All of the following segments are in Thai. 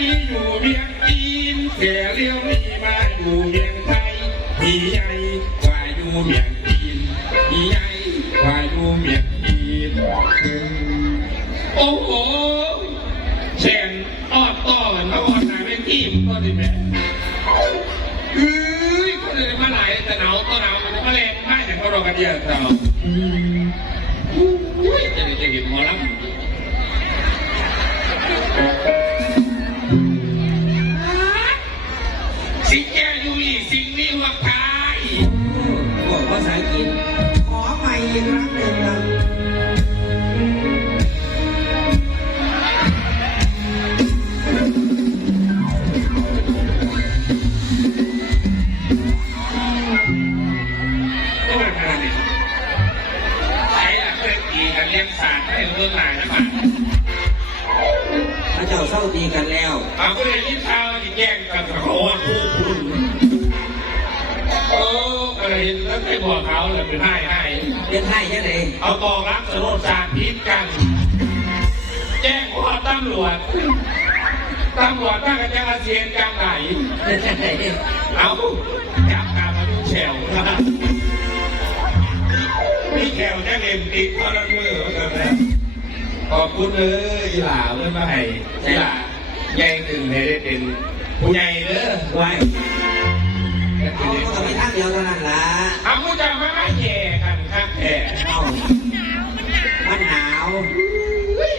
นี้อยู่เมียงจีนแก่เลี้ยวนี้มาอยู่เมียงไทยมีใหญ่กว่าอยู่เมียงจีนมีใหญ่กว่าอยู่เมียงจีนโอ้โหแช่งออดต่อกันมาออดหนาไม่ทีมก็ได้แม่เอ้ยคนอื่นมาหลายแต่หนาวก็หนาวมันมาแรงมากอย่างพวกเรากันเดียวเราอุ้ยจะได้จะเห็นหมอลำ แล้วไปบอกเขาเลยเป็นให้ให้เป็นไทยยังไงเอากองรับสโลจารพิษกัน แจ้งความตำรวจตำรวจตั้งกันจะมาเสียนกลางไหนเอาจับตามาดูแฉวมีแฉวจะเล่นติดเท่านั้นมือขอบคุณเลยหล่าเมื่อมาให้หล่าใหญ่ถึงให้ได้เป็นผู้ใหญ่เด้อไว้ เอาก็ต้องไปทางเดียวเท่านั้นล่ะเอาผู้จะมาแย่กันครับแย่เอามันหนาว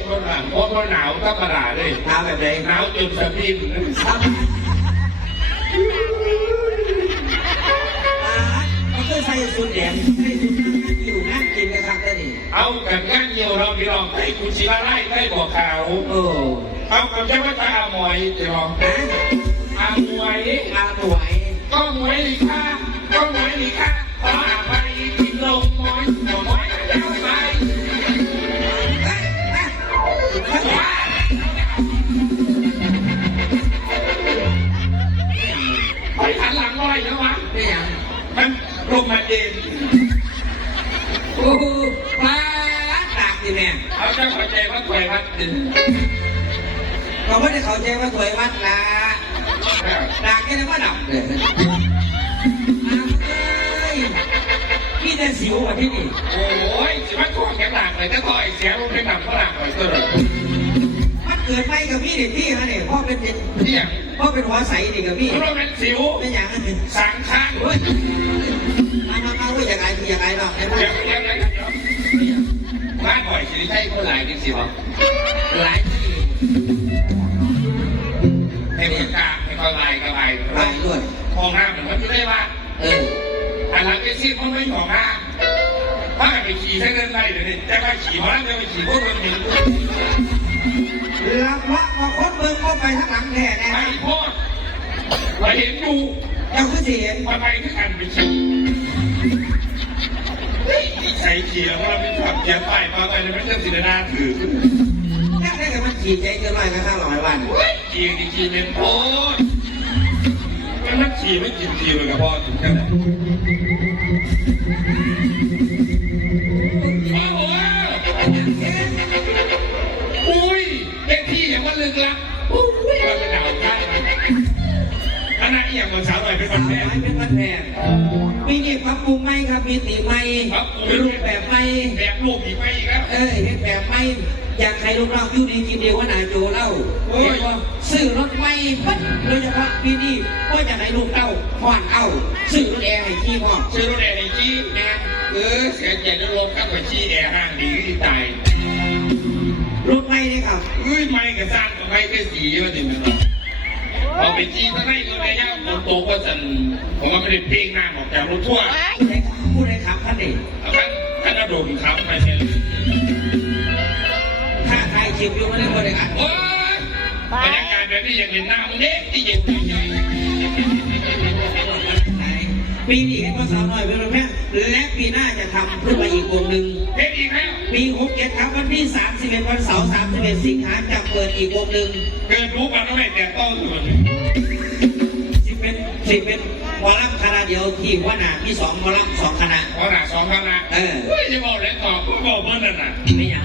คนหลังเพราะว่าหนาวธรรมดาเลยหนาวแบบไหนหนาวจนสะพิมครับมันก็ใส่สุดแดงใส่สุดอยู่นั่งกินกันครับท่านนี่เอากันงานเยียวเราพี่น้องให้คุณศิลาไล่ให้บอกข่าวโอ้เอากับเจ้าว่าจะอามอยเดี๋ยวฮะอามวยมาถวายก็ มวยลีค่าก็มวยลีค่าขออาไปกินลงมอยหน่อมอยยาวไปเอ้ยเอ้ยว้าไปหันหลังอะไรนะวะเป็นยังมันลมมันเย็นโอ้ปลาตากดิแม่เอาจ้าเข้าใจว่าถวยวัดถึงเขาไม่ได้เข้าใจว่าสวยวัดละ ตากแค่นั้นก็ดับเลยอ้าวเอ้ยพี่จะสิวกว่าที่นี่โอ้ยสิมันถ่วแข็งหลังเลยถ้าต่อยเสียงเป็นหนังฝรั่งเลยตัวเลยมันเกิดไปกับพี่นี่พี่ฮะเนี่ยพ่อเป็นเด็กเนี่ยพ่อเป็นหัวใสนี่กับพี่พราะมันสิวเป็นอย่างนั้นสังข้างเฮ้ยมามามาว่าอย่างไรพี่อย่างไรบ้างไอ้พวกเดี๋ยวเดี๋ยวเดี๋ยวเยวบ้านบ่อยสิใช่คนหลายจริงสิวะหลายที่ให้คนกา ด้วยมองหน้าเหมือนมันไม่ได้ว่าเอออันหลังไอ้ซีมันไม่ของหน้าถ้าไปขี่ใช้เดินได้เดี๋ยวนี้จะไปขี่มาแล้วจะไปขี่พวกมันเห็นหลับละมาค้นเบิ่งเข้าไปข้างหลังแท้แน่ไปโพดไปเห็นดูเจ้าคือสิเห็นทำไมถึงอันไปขี่ใส่ขี่แล้วเราเป็นขับเกียร์ไปมาไปเลยไม่ใช่สินนาถือแค่ได้กับมันขี่ใจเกินร้อยก็ห้าร้อยวันขี่ดีขี่เป็นโพด มันนักขี่ไม่กินขี่เลยกับพ่อถึงแค่ไหนโอ้โหอุ้ยเด็กที่อย่างว่าลึกลับอุ้ยมันเป็นดาวใต้อันนั้นอย่างวันสาวหน่อยเป็นวันสาวแม่น้อยเป็นวันแพงมีนี่ปรับปรุงไหมครับ มีตีไหมมีรูปแบบไหมแบบลูกอีกไหมอีกแล้วเอ้ยเห็นแบบไหม อยากใครลูกเราอยู่ดีกินเดียวว่านาโจเล่าเห็นว่าซื้อรถไหมปั๊บโดยเฉพาะปีนี้ว่าอยากให้ลูกเต้าผ่อนเอาซื้อรถแอร์ให้ขี่พ่อซื้อรถแอร์ในจีแม่เออเสียใจด้วยลมกับไปชี้แอร์ห้างดีที่ตายรถไหมนี่ครับเอ้ยไม่กับสร้างกับไม่ก็สีมาถึงมันเอาไปจีทั้งในก็ไม่ยากคนโตก็สั่นผมว่าไม่ได้เพลงหน้าออกจากรถทั่วผู้ใดผู้ใดขับท่านเองเอาท่านท่านกระโดดขับไปเนี่ย ถ้าใครชิมอยู่ไม่ได้คนใดขับโอ้ยบรรยากาศแบบนี้อย่างเห็นหน้ามึงเด็กที่เย็นที่ใหญ่ปีนี้เห็นว่าสาวน้อยเป็นแม่และปีหน้าจะทำขึ้นมาอีกวงหนึ่งเพลงอีกแล้วปีหกเจ็ดครับวันที่สามสิบเอ็ดวันเสาร์สามสิบเอ็ดสิงหาจะเปิดอีกวงหนึ่งเกิดรู้กันแล้วไม่แต่ต้องส่วนสิบเป็นสิบเป็นหมอลำคณะเดียวที่ว่าหนามีสองหมอลำสองคณะเพราะหนักสองคณะเออเฮ้ยจะบอกเลยต่อก็บอกเมื่อนั้นน่ะไม่อยา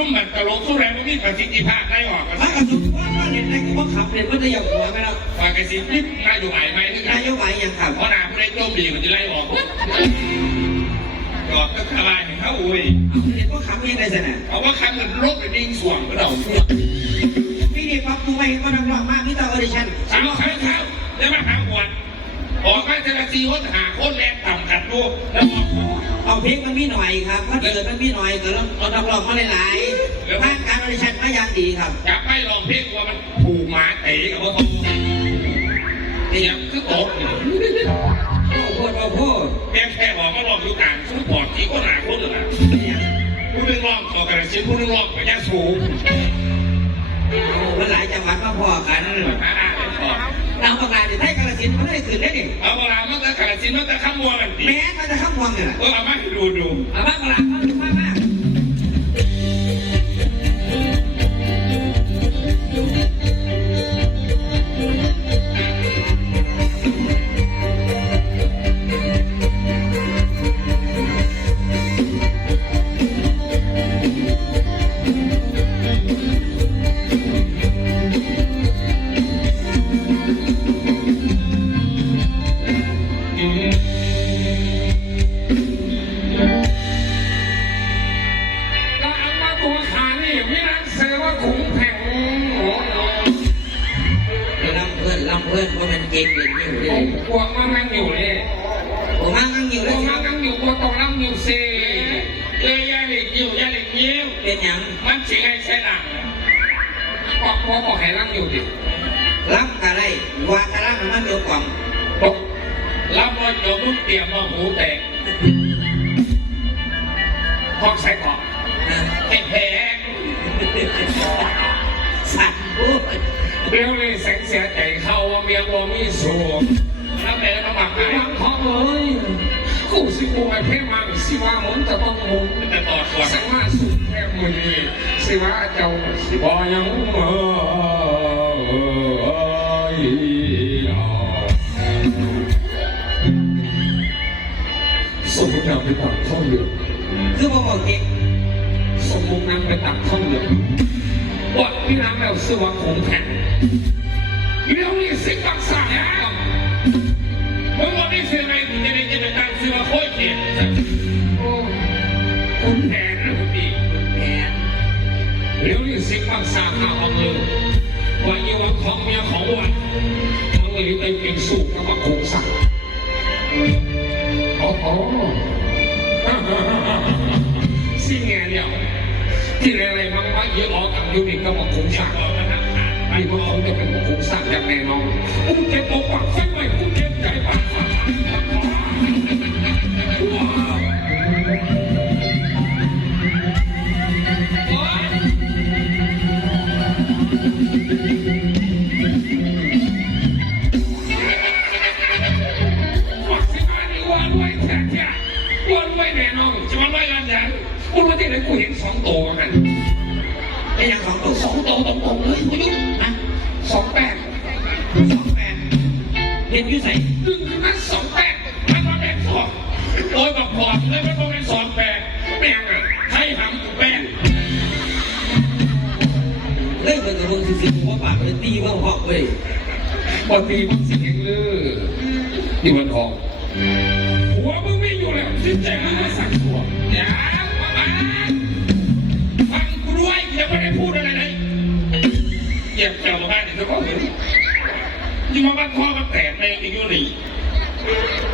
ซุ่มแบบตลกสู้แรงไม่มีประสิทธิภาพไล่ออกกันพักกับสุขว่าเห็นได้ก็ว่าขับเรียนว่าจะอย่างหัวไปแล้วฝากกระซิบนิดนายอยู่ไหนไหมนึกนายกไหวยังขับเพราะนายผู้ใดโจมดีมันจะไล่ออกกอดก็ทลายเขาอุ้ยเห็นว่าขับยังไงสนะเอาว่าครั้งเงินรบเป็นดิ้งส่วงก็เราพี่นี่ปั๊บกูไปก็นักร้องมากนี่ต่อออดิชั่นสาวเขาเขาแล้วมาหาหวดออกมาจะซีคนหาคนแรงต่ำกัดดูแล้วเอาเพลงมันมีหน่อยครับถ้าเกิดมันมีหน่อยก็ต้องเอานักร้องมาหลาย ๆผ่านการออดิชั่นมาอย่างดีครับจับไม่ลองเพลงว่ามันผูกหมาเตะกับว่าเขาเนี่ยคือตกโอ้โหโอ้โหแม่แค่บอกก็ลองอยู่กลางสู้ปอดที่ก็หนาคนเลยนะผู้นึงลองต่อกันชิ้นผู้นึงลองกับยาสูงมันหลายจังหวัดมาพอกันหาได้พอเราประกาศในไทยกาลสินธุ์มันได้ขึ้นได้ดิเอาเวลามันจะขาดชิ้นมันจะข้ามวัวกันดีแม้มันจะข้ามวังเนี่ยเออเอามาให้ดูดูเอาบ้างละมาดูมากมา แล้วเอามาตัวขานี่มีนักเสือว่าขุงแผงลำเพื่อนลำเพื่อนว่ามันเก่งเด่นอยู่ผดิมกลัวมันนั่งอยู่เนี่ยผมนั่งนั่งอยู่กแล้ลัววมันนั่งอยู่กลัวตรงนั่งอยู่เซ่เอ้ยยาหลิกยิ้วยาหลิกยิ้วเป็นอย่างมันสิไงใช่หนังบอกพอบอกให้นั่งอยู่ดิล้ำกันไรวาตะล้ำมันเดียวกล่อง บอก รับว่าโยมลูกเตรียมมาหูแตกห้องใส่กล่องนะแพงแพงสั่นพูดเร็วเลยแสงเสียใจเข้าว่าเมียว่ามีสูงแล้วแม่ก็มาหายังของเลยกูสิกูไอ้เพมังสิว่ามันจะต้องมุงจะต่อตัวสังมาสุดแค่มือนี้สิว่าเจ้าสิบอยังเมื่ สมมุตินางไปตักท่องเหลืองคือบอกบอกเก่งสมมุตินางไปตักท่องเหลืองวัดพี่นางแล้วสิว่าคงแข็งเรื่องนี้สิกักษาเนี่ยมึงว่าไม่เสียไงถึงจะได้จะไปตั้งสิว่าโคตรเจ็บโอ้คุณแผนนะคุณดีแหมเรื่องนี้สิกักษาข่าวเอาเลยว่าอีวันของเมียของวันมันเลยไปเป็นสู่กั สิ่งเงี้ยเดียวที่อะไรๆมันว่าเยอะออกกับยูนิคก็บอกคงสั่งไอ้พวกเขาจะเป็นคงสั่งอย่างแน่นอนอุ้มเจ็บอกปากไฟไหม้อุ้มเจ็บใจปาก เป็นอย่างสองตัวสองตัวตรงๆเลยกูยุ่งนะสองแปดสองแปดเห็นยุ่ใส่ดึงขึ้นสองแปดมันมาเป็นสองโอ้ยแบบพอดเลยมันมาเป็นสองแปดแม่งอะให้หำแปดเล่นเป็นกระบวนสิบหัวปากเลยตีว่าหอกเลยบางทีมันสิเองเลยนี่มันทองหัวมึงไม่อยู่แล้วจิตใจมึงม ยิ่งมาบ้านพ่อมันแตกในอีกอยู่นี่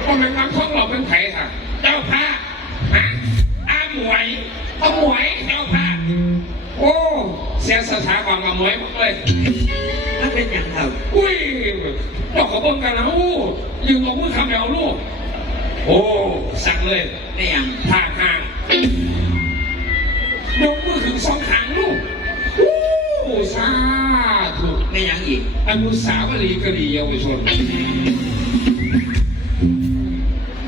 ก็เป็นบ้านพ่อเราเป็นไผ่ค่ะ เจ้าพระฮะอาหมวยอาหมวยเจ้าพระโอ้เสียสถาบันมาหมวยหมดเลยนั่นเป็นอย่างครับอุ้ยเจ้าขอเบิ่งกันนะอู้ยืนเอามือคำเดียวลูกโอ้สั่งเลยเป็นอย่างทางห่างยกมือถึงสองขางลูกอู้สาธุ เป็นอย่างอีกอนุสาวรีย์กรีเยาวชน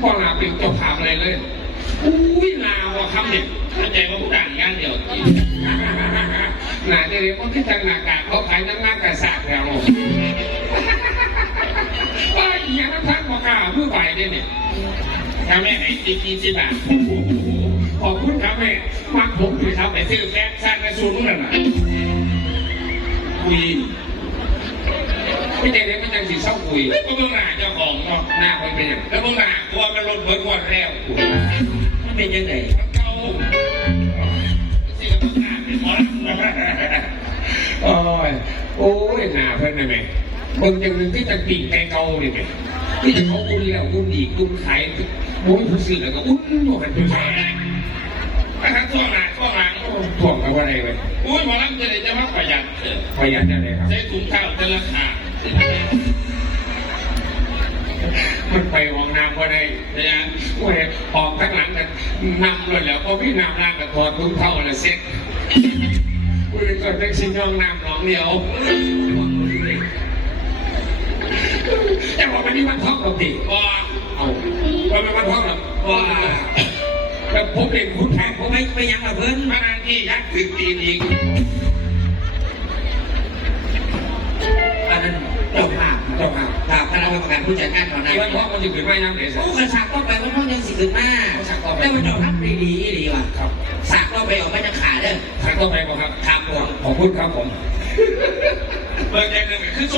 พ่อนาเป็นเจ้าภาพอะไรเลยอุ้ยนาว่าคำเนี่ยเข้าใจว่าผู้ด่างอย่างเดียวหนาจะเรียกว่าที่ทางหน้ากากเขาขายน้ำงานกระสากแล้วว่าอีกอย่างนั้นท่านบอกกล่าวผู้ใหญ่เนี่ยเนี่ยทำแม่ไหนตีกี่สิบบาทขอบคุณครับแม่มักผมคือครับไปซื้อแก๊สสร้างกระสุนนั่นน่ะคุย ไม่ใจเด็กไม่ใจสีเศร้าคุยก็เบื้องหน้าเจ้าของเนาะหน้ามันเป็นอย่างแล้วเบื้องหน้ากลัวมันลดเบิดงวดแล้วมันเป็นยังไงมันเก่าสิกับเบื้องหน้าเป็นหมอลำโอ้ยโอ้ยหน้าเพิ่นนะแม่เบิ่งจังหนึ่งที่จะปีกแกเก่าเลยแม่ที่จะเขาอุ่นแล้วอุ่นอีกอุ่นขายโอ้ยผู้ซื้อแล้วก็อุ่นอยู่หันผู้ชายถ้าทั้งช่วงหน้าช่วงหลังถ่วงกับอะไรไปอุ้ยหมอลำจะได้จะมาประหยัดเออประหยัดอะไรครับใช้ถุงเท้าแต่ละขาด มันไปวางน้ำก็ได้แต่ยังโอ้ยออกข้างหลังกันนำเลยแล้วก็พี่นำล่างกับถอดทุ่งเท่าอะไรเซ็ตอุ้ยก็เป็นสิ่งย่องน้ำหนองเดียวแต่ว่ามันนี่มันท้องเราดิว่าเอาว่ามันมันท้องเราว่าแต่ผมเองคุณแทนผมไม่ไม่ยังละเพิ่นพนันที่ยักษ์ถึงตีนอีก เจ้าภาพเจ้าภาพภาพคณะกรรมการผู้จัดงานเท่านั้นไอ้วันพ่อมันจะขึ้นไม่น้ำไหนสิโอ้กระสักก็ไปวันพ่อยังสิขึ้นมาแต่ว่าเจ้าภาพดีดีดีว่ะครับสักก็ไปออกมาจะขาดเด้อทางก็ไปบ่ครับครับผมขอบคุณครับผมเบิกแดงหนึ่งคือสม